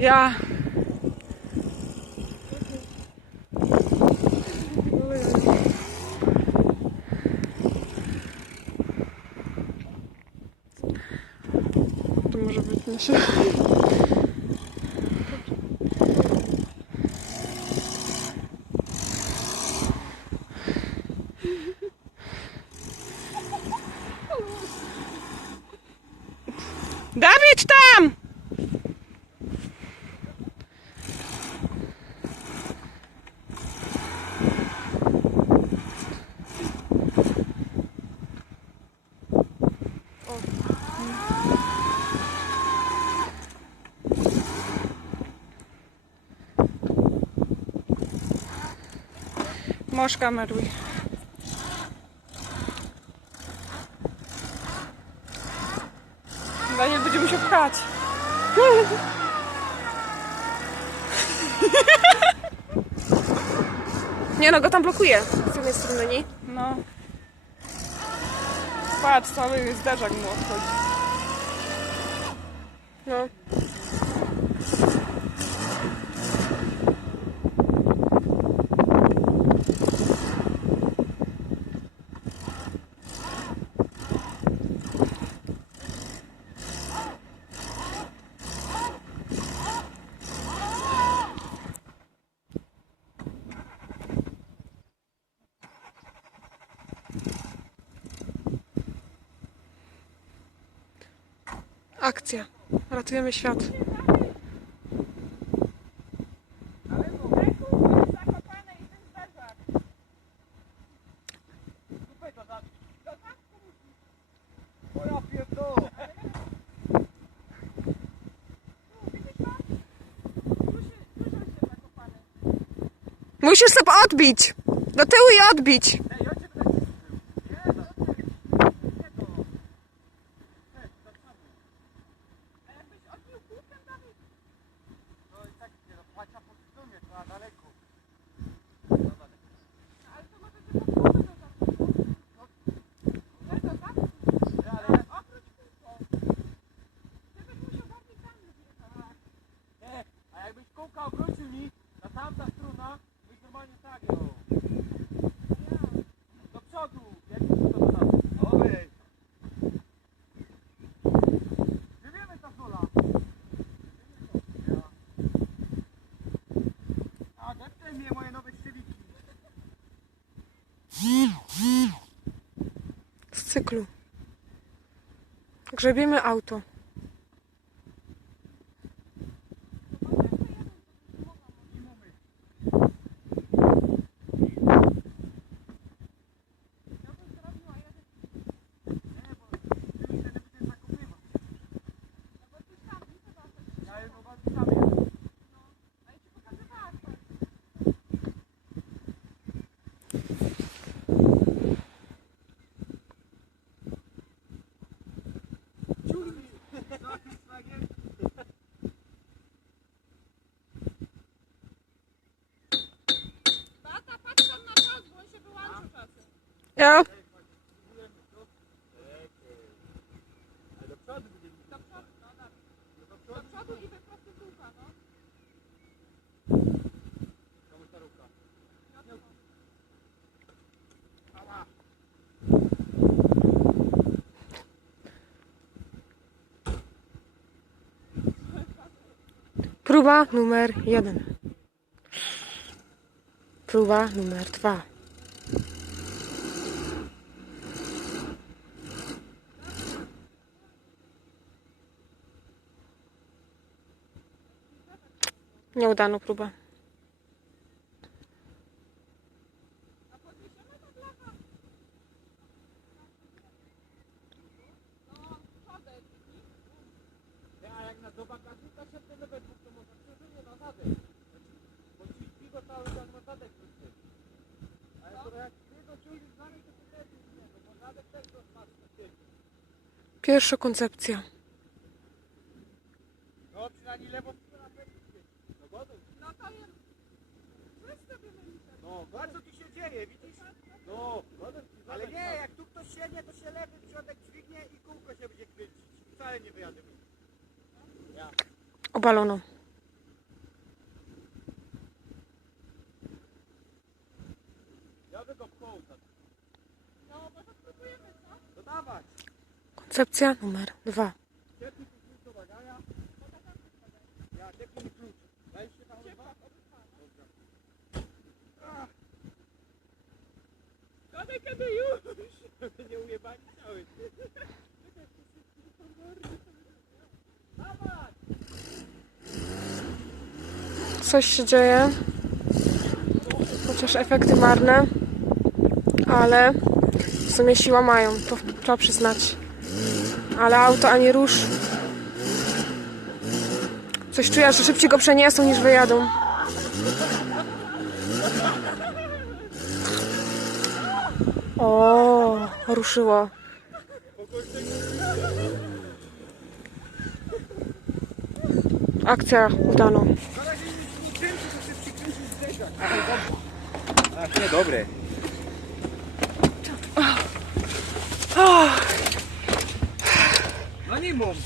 Ja. To może wytnie się. Dawid tam! Możesz kameruj. Daniel będzie musiał pchać. Nie no, go tam blokuje z jednej strony, nie? No. Patrz, cały zderzak mu odchodzi. No. Akcja. Ratujemy świat. Musisz sobie odbić. Do tyłu i odbić. A jakbyś kółka obrócił mi, na tamta struna, byś normalnie tak ją. Do przodu, jak to tam. Owej. Żywiemy ta zula. A depczej mnie moje nowe szczywiki. Z cyklu. Grzebiemy auto. Ja. Próba numer 1. Próba numer 2. Nieudana próba. Do bagażnika się ten według to może przeżyje na zadek. Bo ci piwo cały czas na zadek wróci. A jak jego ciągnik znamy, to też nie, bo zadek też rozmaczny. Pierwsza koncepcja. No przynajmniej lewą stronę też no wodą. No to jest. No bardzo tu się dzieje, widzisz? No, ale nie, jak tu ktoś siedzi, to się lewy przodek dźwignie i kółko się będzie kręcić. Wcale nie wyjadę. Ja. Obalono. Koncepcja numer 2. Ciepnij tu klucz do bagaja. Ja, ciepnij mi klucz. Dajesz się tam dwa? Dobra. Kiedy już? Żeby nie ujebali cały. Dawaj! Coś się dzieje. Chociaż efekty marne. Ale w sumie siła mają. To trzeba przyznać. Ale auto ani rusz. Coś czuję, że szybciej go przeniosą niż wyjadą. O, ruszyło. Akcja udana. Ach, nie, dobre. No nie mów.